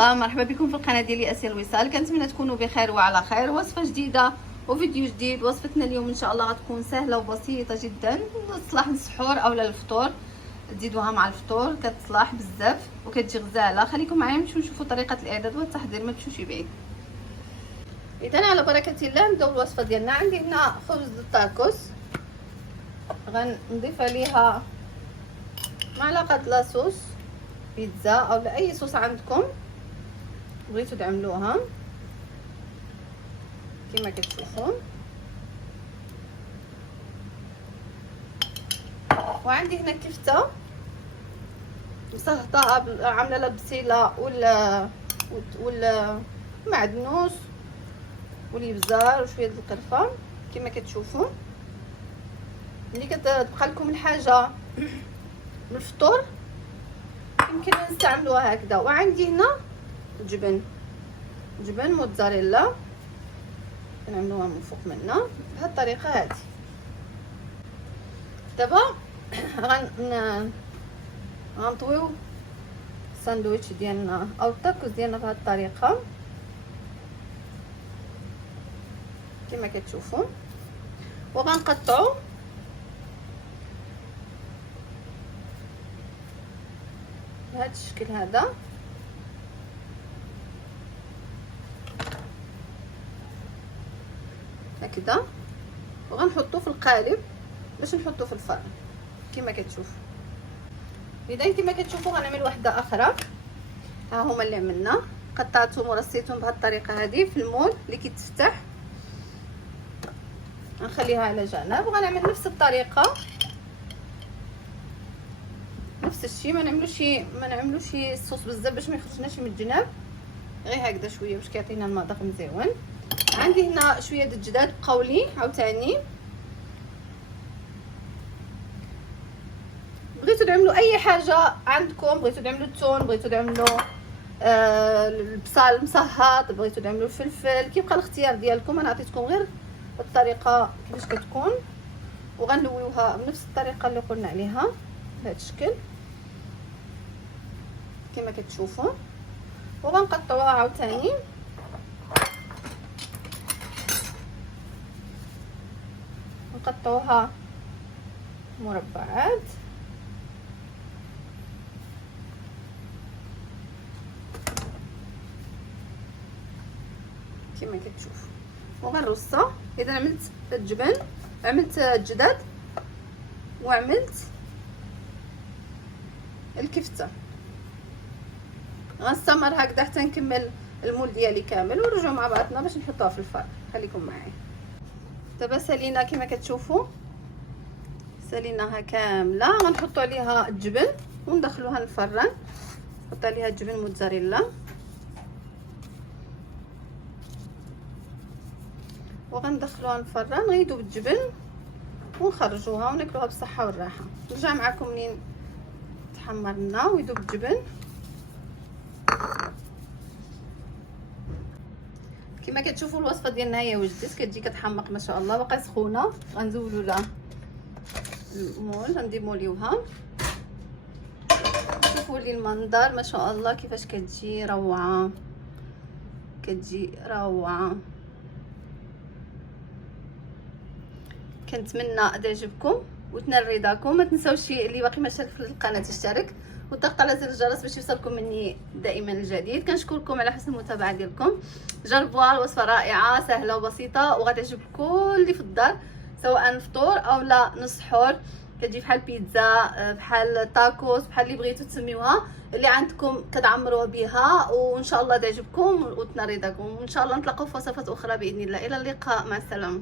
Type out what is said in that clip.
الله، مرحبا بكم في القناه ديالي اسيا الوصال. كنتمنى تكونوا بخير وعلى خير. وصفه جديده وفيديو جديد. وصفتنا اليوم ان شاء الله غتكون سهله وبسيطه جدا، تصلح للسحور او للفطور، تزيدوها مع الفطور كتصلح بزاف وكتجي غزاله. خليكم معايا نمشيو نشوفوا طريقه الاعداد والتحضير، ما تمشوش بعيد. اذا على بركه الله نبداو الوصفه ديالنا. عندي هنا خبز التاكوس، غنضيف عليها معلقه لاصوص بيتزا او اي صوص عندكم بغيتو تعملوها كما كتشوفوا. وعندي هنا كفته مسهطه عامله لها بسيله والمعدنوس والابزار وشويه د القرفه كما كتشوفوا. ملي كتبقى لكم الحاجه بالفطور يمكن نستعملوها هكذا. وعندي هنا جبن موتزاريلا كنعملوها من فوق منا بهذه الطريقه هذه. دابا غنطويو الساندويتش ديالنا او التاكوس ديالنا بهذه الطريقه كما كتشوفوا، وغنقطعو بهذا الشكل هذا. هكذا وغنحطوه في القالب باش نحطوه في الفرن كما كتشوفوا. اذا كما كتشوفوا غنعمل واحده اخرى. ها هما اللي عملنا، قطعتهم ورصيتهم بهذه الطريقه هذه في المول اللي كيتفتح. غنخليها على جنب وغنعمل نفس الطريقه نفس الشيء. ما نعملوش الصوص بزاف باش ما يخرجناش من الجناب، غير هكذا شويه باش كيعطينا المذاق مزيون. عندي هنا شويه د الجداد بقاولي عاوتاني. بغيتو تعملوا اي حاجه عندكم، بغيتو تعملوا الثوم، بغيتو تعملوا البصل مسهط، بغيتو تعملوا الفلفل، كيبقى الاختيار ديالكم. انا عطيتكم غير الطريقه كيفاش كتكون، وغنلويوها بنفس الطريقه اللي قلنا عليها بهذا الشكل كما كتشوفوا. وغنقطعوها عاوتاني نقطعوها مربعات كما كتشوفوا. وغنرصها. اذا عملت الجبن، عملت الجداد، وعملت الكفته، غنستمر هكذا حتى نكمل المول ديالي كامل ونرجعوا مع بعضنا باش نحطوها في الفرن. خليكم معايا. دابا سالينا كما كتشوفوا، ساليناها كامله. غنحطوا عليها الجبن وندخلوها الفرن. نحط عليها الجبن موتزاريلا وغندخلوها الفرن غيدوب الجبن ونخرجوها وناكلوها بالصحه والراحه. نرجع معكم منين تحمر لنا ويدوب الجبن. كما كتشوفوا الوصفه ديالنا هي وجدت، كتجي كتحمق ما شاء الله، باقا سخونه. غنزولوا لها المول، غنديموليوها. شوفوا لي المنظر ما شاء الله كيفاش كتجي روعه، كتجي روعه. كنتمنى تعجبكم وتنال رضاكم. ما تنساوش اللي باقي ما شارك في القناه تشترك وتضغط على زر الجرس باش يوصلكم مني دائما الجديد. كنشكركم على حسن المتابعه ديالكم. جربوها، الوصفه رائعه سهله وبسيطه وغتعجب كل اللي في الدار، سواء فطور او لا نص سحور. كتجي بحال بيتزا، بحال تاكوس، بحال اللي بغيتو تسميوها، اللي عندكم كتعمروها بها. وان شاء الله تعجبكم وتنال رضاكم. وان شاء الله نتلاقاو في وصفات اخرى باذن الله. الى اللقاء، مع السلامه.